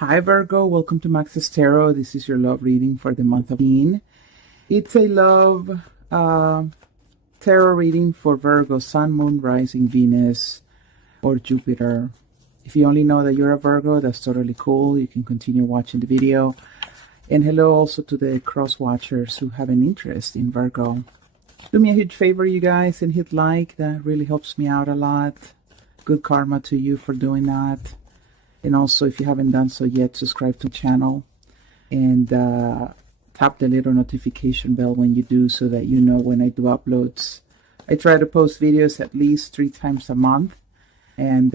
Hi Virgo, welcome to Max's Tarot. This is your love reading for the month of June. It's a love tarot reading for Virgo, Sun, Moon, Rising, Venus, or Jupiter. If you only know that you're a Virgo, that's totally cool. You can continue watching the video. And hello also to the cross watchers who have an interest in Virgo. Do me a huge favor, you guys, and hit like. That really helps me out a lot. Good karma to you for doing that. And also, if you haven't done so yet, subscribe to the channel and tap the little notification bell when you do so that you know when I do uploads. I try to post videos at least 3 times a month. And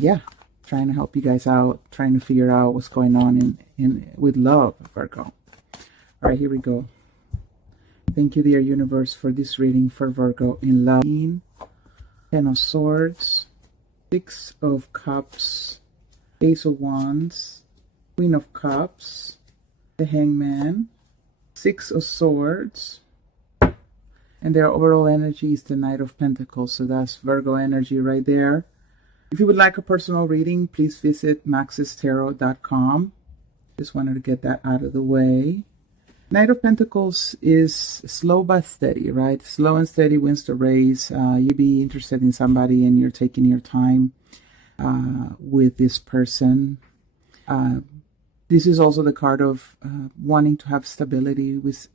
yeah, trying to help you guys out, trying to figure out what's going on with love, Virgo. All right, here we go. Thank you, dear universe, for this reading for Virgo in love. 10 of Swords, 6 of Cups, Ace of Wands, Queen of Cups, the Hangman, 6 of Swords, and their overall energy is the Knight of Pentacles. So that's Virgo energy right there. If you would like a personal reading, please visit maxestarot.com. Just wanted to get that out of the way. Knight of Pentacles is slow but steady, right? Slow and steady wins the race. You be interested in somebody and you're taking your time with this person. This is also the card of wanting to have stability with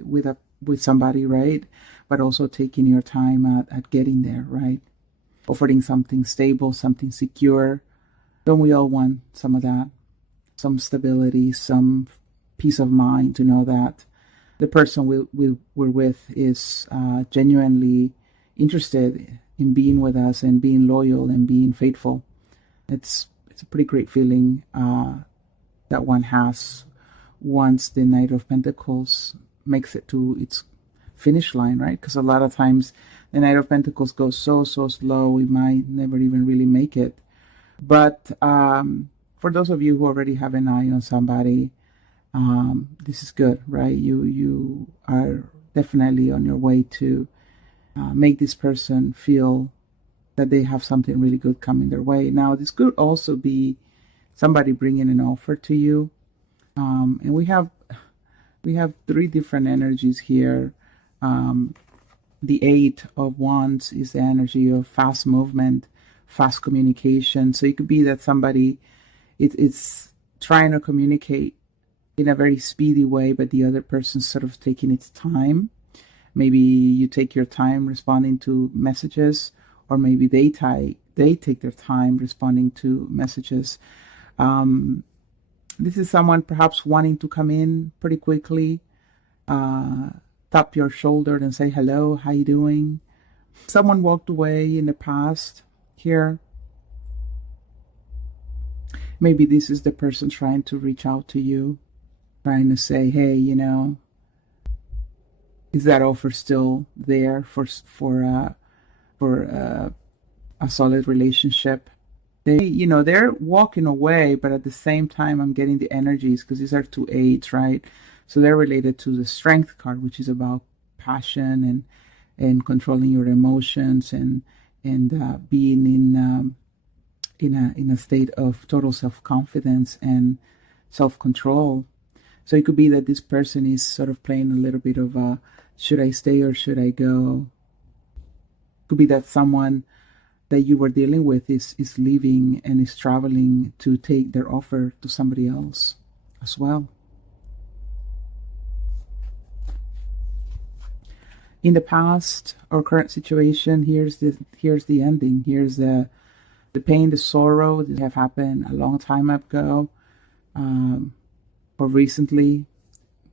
somebody, right? But also taking your time at getting there, right? Offering something stable, something secure. Don't we all want some of that? Some stability, some peace of mind to know that the person we're with is genuinely interested in being with us and being loyal and being faithful. It's a pretty great feeling that one has once the Knight of Pentacles makes it to its finish line, right? Because a lot of times the Knight of Pentacles goes so slow, we might never even really make it. But for those of you who already have an eye on somebody, this is good, right? You are definitely on your way to make this person feel that they have something really good coming their way. Now, this could also be somebody bringing an offer to you, and we have 3 different energies here. The 8 of Wands is the energy of fast movement, fast communication. So it could be that somebody it's trying to communicate in a very speedy way, but the other person's sort of taking its time. Maybe you take your time responding to messages, or maybe they take their time responding to messages. This is someone perhaps wanting to come in pretty quickly, tap your shoulder and say, hello, how you doing? Someone walked away in the past here. Maybe this is the person trying to reach out to you, trying to say, hey, you know, is that offer still there for a solid relationship? They're walking away, but at the same time, I'm getting the energies because these are 2 8s, right? So they're related to the Strength card, which is about passion and controlling your emotions and being in a state of total self-confidence and self-control. So it could be that this person is sort of playing a little bit of should I stay or should I go? Could be that someone that you were dealing with is leaving and is traveling to take their offer to somebody else as well. In the past or current situation, here's the ending. Here's the pain, the sorrow that have happened a long time ago, or recently.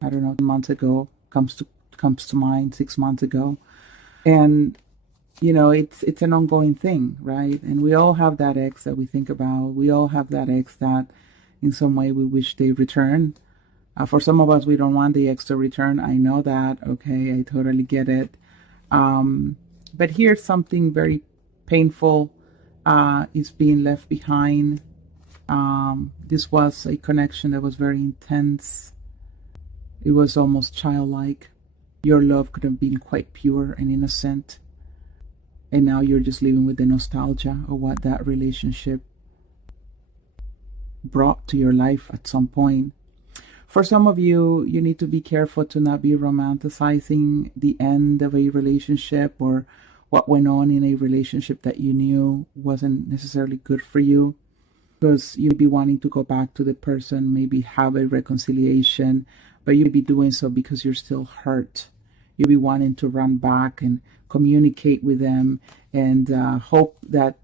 I don't know, months ago comes to mind, 6 months ago, and you know it's an ongoing thing, right? And we all have that ex that we think about. We all have that ex that in some way we wish they return. For some of us, we don't want the ex to return. I know that. Okay, I totally get it. But here's something very painful is being left behind. This was a connection that was very intense. It was almost childlike. Your love could have been quite pure and innocent. And now you're just living with the nostalgia of what that relationship brought to your life at some point. For some of you, you need to be careful to not be romanticizing the end of a relationship or what went on in a relationship that you knew wasn't necessarily good for you, because you'd be wanting to go back to the person, maybe have a reconciliation, but you'd be doing so because you're still hurt. You'd be wanting to run back and communicate with them and hope that,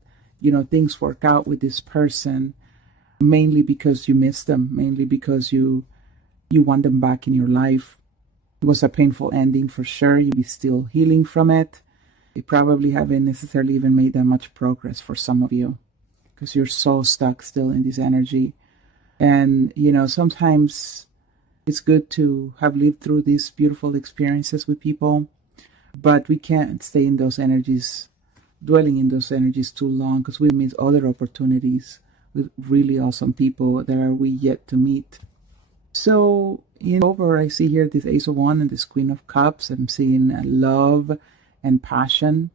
things work out with this person, mainly because you miss them, mainly because you want them back in your life. It was a painful ending for sure. You'd be still healing from it. You probably haven't necessarily even made that much progress for some of you, because you're so stuck still in this energy. And, sometimes it's good to have lived through these beautiful experiences with people, but we can't stay in those energies, dwelling in those energies too long, because we miss other opportunities with really awesome people that are we yet to meet. So over, I see here this Ace of Wands and this Queen of Cups. I'm seeing love and passion.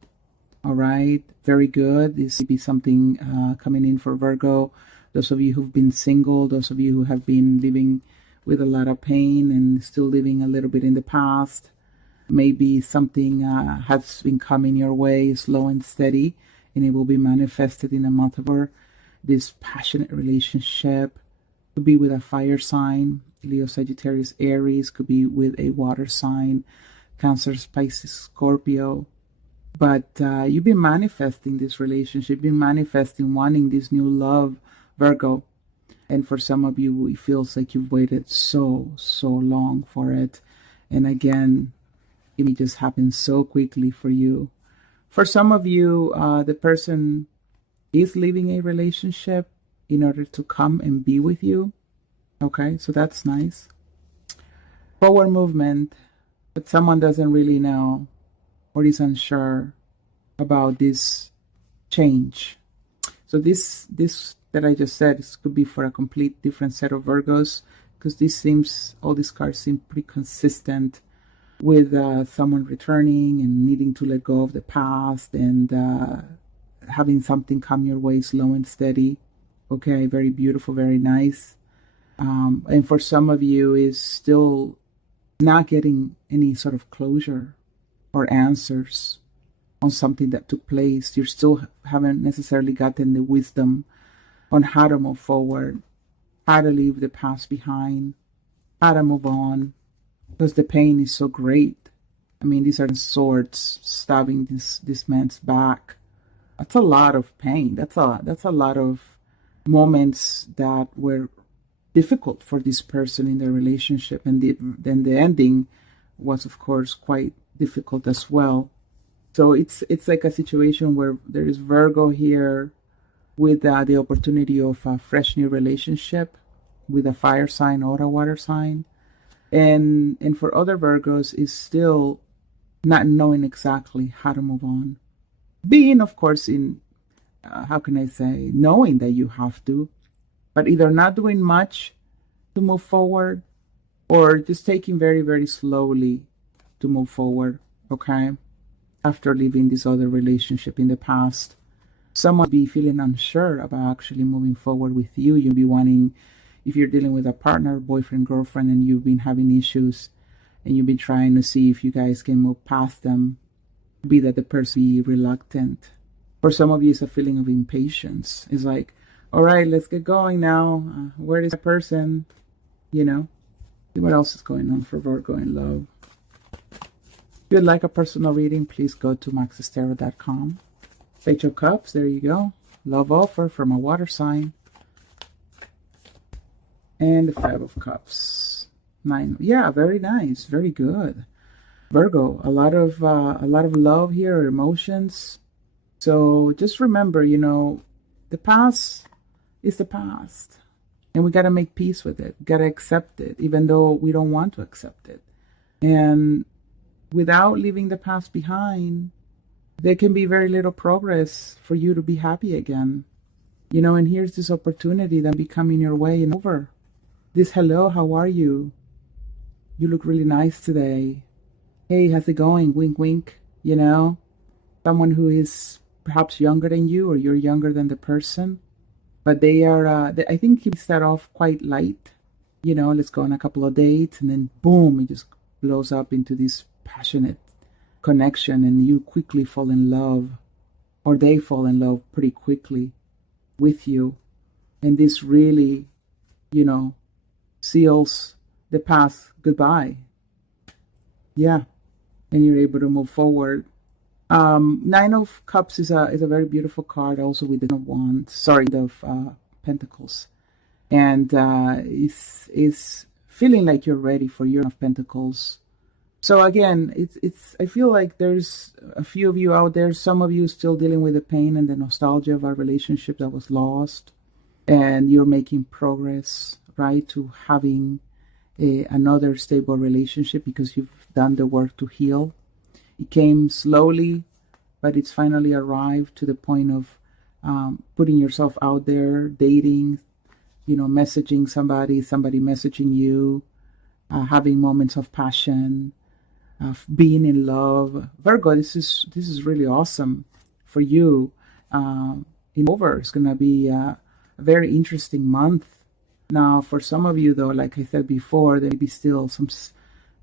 All right, very good. This would be something coming in for Virgo. Those of you who've been single, those of you who have been living with a lot of pain and still living a little bit in the past. Maybe something has been coming your way slow and steady, and it will be manifested in a month or this passionate relationship. Could be with a fire sign, Leo, Sagittarius, Aries. Could be with a water sign, Cancer, Pisces, Scorpio. But you've been manifesting this relationship, you've been manifesting wanting this new love, Virgo. And for some of you, it feels like you've waited so long for it. And again, it just happened so quickly for you. For some of you, the person is leaving a relationship in order to come and be with you. Okay, so that's nice. Forward movement, but someone doesn't really know or is unsure about this change. So this that I just said, this could be for a complete different set of Virgos, because all these cards seem pretty consistent with someone returning and needing to let go of the past and having something come your way slow and steady. Okay, very beautiful, very nice. And for some of you is still not getting any sort of closure or answers on something that took place. You still haven't necessarily gotten the wisdom on how to move forward, how to leave the past behind, how to move on, because the pain is so great. I mean, these are swords stabbing this man's back. That's a lot of pain. That's a lot of moments that were difficult for this person in their relationship, and then the ending was, of course, quite difficult as well. So it's like a situation where there is Virgo here with the opportunity of a fresh new relationship with a fire sign or a water sign, and for other Virgos is still not knowing exactly how to move on, being, of course, in how can I say, knowing that you have to, but either not doing much to move forward or just taking very, very slowly to move forward, okay? After leaving this other relationship in the past. Someone will be feeling unsure about actually moving forward with you. You'll be wanting, if you're dealing with a partner, boyfriend, girlfriend, and you've been having issues and you've been trying to see if you guys can move past them, be that the person be reluctant. For some of you, it's a feeling of impatience. It's like, all right, let's get going now. Where is that person? See what else is going on for Virgo in love. If you'd like a personal reading, please go to maxestarot.com. Page of Cups, there you go. Love offer from a water sign. And the Five of Cups. 9. Yeah, very nice. Very good. Virgo, a lot of love here, emotions. So just remember, the past is the past. And we got to make peace with it. Got to accept it, even though we don't want to accept it. And without leaving the past behind, there can be very little progress for you to be happy again. And here's this opportunity that will be coming your way and over. This hello, how are you? You look really nice today. Hey, how's it going? Wink, wink. Someone who is perhaps younger than you or you're younger than the person, But they are, I think he start off quite light, let's go on a couple of dates, and then boom, it just blows up into this passionate connection, and you quickly fall in love, or they fall in love pretty quickly with you. And this really, seals the path goodbye. Yeah. And you're able to move forward. Nine of Cups is a very beautiful card, also with the Wands, of Pentacles. And is feeling like you're ready for your of Pentacles. So again, it's I feel like there's a few of you out there, some of you still dealing with the pain and the nostalgia of our relationship that was lost, and you're making progress, right, to having another stable relationship because you've done the work to heal. It came slowly, but it's finally arrived to the point of putting yourself out there, dating, messaging somebody messaging you, having moments of passion, being in love. Virgo, this is really awesome for you. It's going to be a very interesting month. Now, for some of you, though, like I said before, there may be still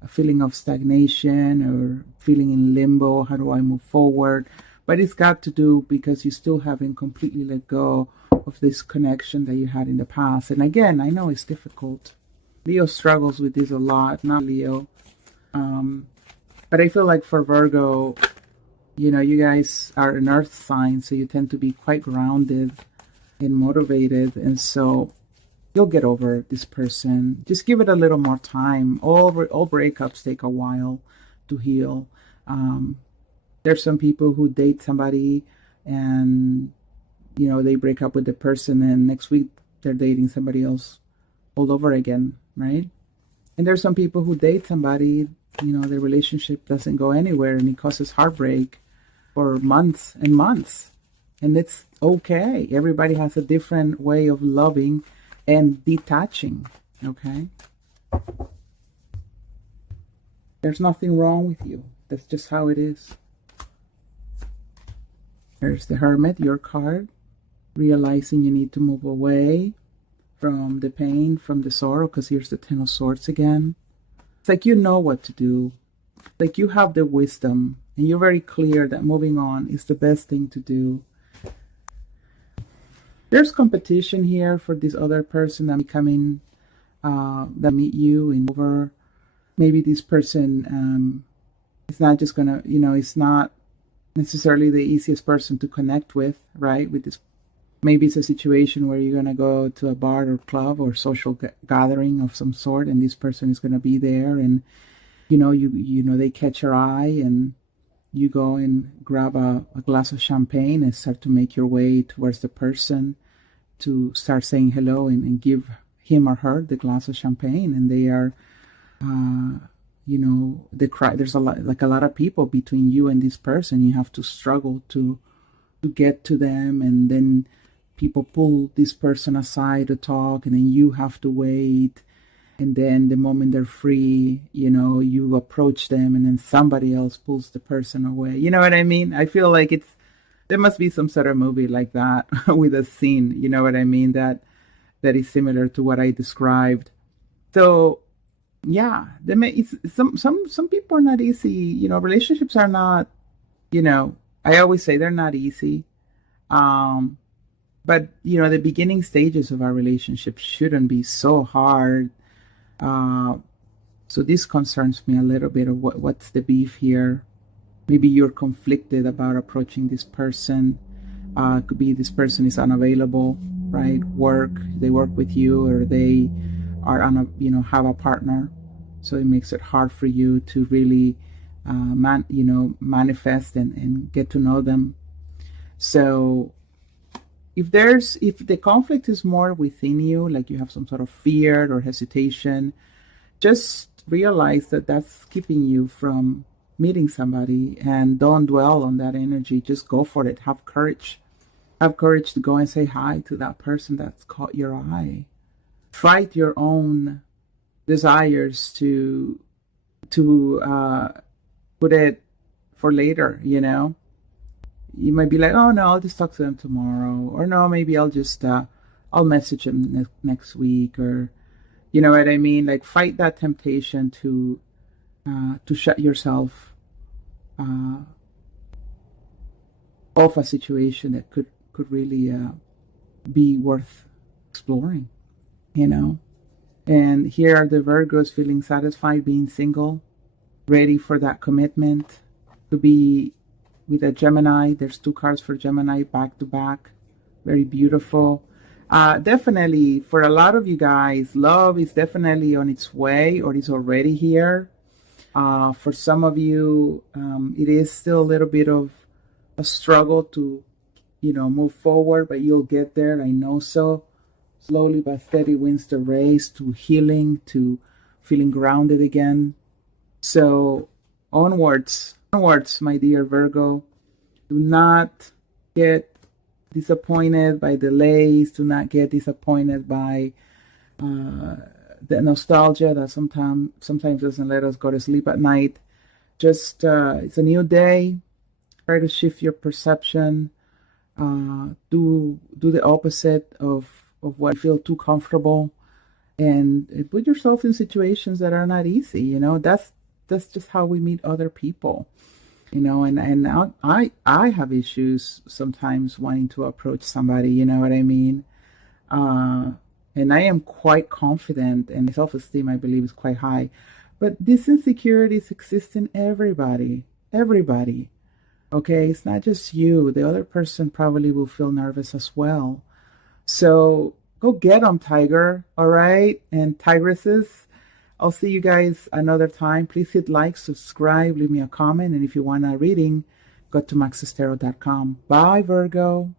a feeling of stagnation or feeling in limbo. How do I move forward? But it's got to do because you still haven't completely let go of this connection that you had in the past. And again, I know it's difficult. Leo struggles with this a lot, not Leo. But I feel like for Virgo, you guys are an earth sign, so you tend to be quite grounded and motivated. And so you'll get over this person. Just give it a little more time. All breakups take a while to heal. There's some people who date somebody and, they break up with the person and next week they're dating somebody else all over again, right? And there's some people who date somebody, their relationship doesn't go anywhere and it causes heartbreak for months and months. And it's okay. Everybody has a different way of loving and detaching, okay? There's nothing wrong with you. That's just how it is. There's the Hermit, your card, realizing you need to move away from the pain, from the sorrow, because here's the Ten of Swords again. It's like you know what to do. Like you have the wisdom, and you're very clear that moving on is the best thing to do. There's competition here for this other person that coming, that meet you in over. Maybe this person is not just gonna, it's not necessarily the easiest person to connect with, right? With this, maybe it's a situation where you're gonna go to a bar or club or social gathering of some sort, and this person is gonna be there, and they catch your eye, and you go and grab a glass of champagne and start to make your way towards the person to start saying hello and give him or her the glass of champagne. And they are, there's a lot of people between you and this person. You have to struggle to get to them, and then people pull this person aside to talk, and then you have to wait. And then the moment they're free, you approach them, and then somebody else pulls the person away. You know what I mean? I feel like there must be some sort of movie like that with a scene, you know what I mean? That is similar to what I described. So yeah, some people are not easy. Relationships are not, I always say they're not easy. But the beginning stages of our relationship shouldn't be so hard. So this concerns me a little bit of what's the beef here. Maybe you're conflicted about approaching this person. Could be this person is unavailable, right? They work with you, or they are have a partner. So it makes it hard for you to really, manifest and get to know them. So if the conflict is more within you, like you have some sort of fear or hesitation, just realize that that's keeping you from meeting somebody, and don't dwell on that energy. Just go for it. Have courage. Have courage to go and say hi to that person that's caught your eye. Fight your own desires to put it for later, You might be like, oh no, I'll just talk to them tomorrow. Or no, maybe I'll just I'll message him next week, or you know what I mean. Like fight that temptation to shut yourself uh, off a situation that could really be worth exploring. You know. And here are the Virgos feeling satisfied being single, ready for that commitment, to be with a Gemini. There's two cards for Gemini back to back. Very beautiful. Definitely, for a lot of you guys, love is definitely on its way or is already here. For some of you, it is still a little bit of a struggle to, move forward, but you'll get there. I know so. Slowly but steady wins the race to healing, to feeling grounded again. So onwards, my dear Virgo. Do not get disappointed by delays. Do not get disappointed by the nostalgia that sometimes doesn't let us go to sleep at night. Just it's a new day. Try to shift your perception. Do the opposite of what you feel too comfortable, and put yourself in situations that are not easy. That's just how we meet other people. And I have issues sometimes wanting to approach somebody. You know what I mean? And I am quite confident, and self-esteem, I believe, is quite high. But these insecurities exist in everybody. Everybody. Okay, it's not just you. The other person probably will feel nervous as well. So go get them, Tiger. All right? And Tigresses, I'll see you guys another time. Please hit like, subscribe, leave me a comment. And if you want a reading, go to maxestero.com. Bye, Virgo.